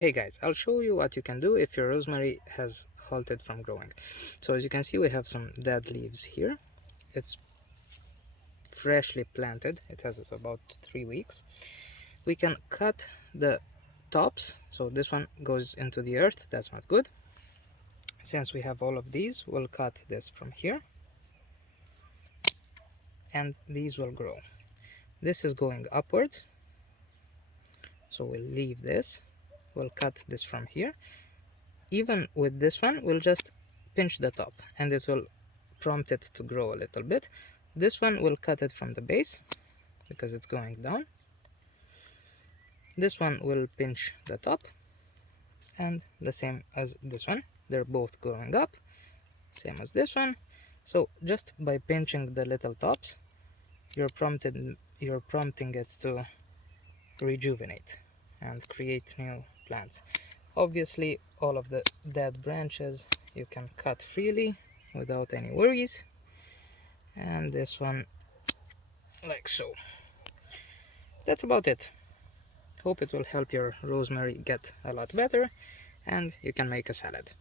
Hey guys, I'll show you what you can do if your rosemary has halted from growing. So as you can see, we have some dead leaves here. It's freshly planted. It has about 3 weeks. We can cut the tops. So this one goes into the earth. That's not good. Since we have all of these, we'll cut this from here and these will grow. This is going upwards. So we'll leave this. We'll cut this from here. Even with this one, we'll just pinch the top and it will prompt it to grow a little bit. This one will cut it from the base because it's going down. This one will pinch the top and the same as this one. They're both going up, same as this one. So just by pinching the little tops, you're prompting it to rejuvenate and create new plants. Obviously, all of the dead branches you can cut freely without any worries, and this one like so. That's about it. Hope it will help your rosemary get a lot better and you can make a salad.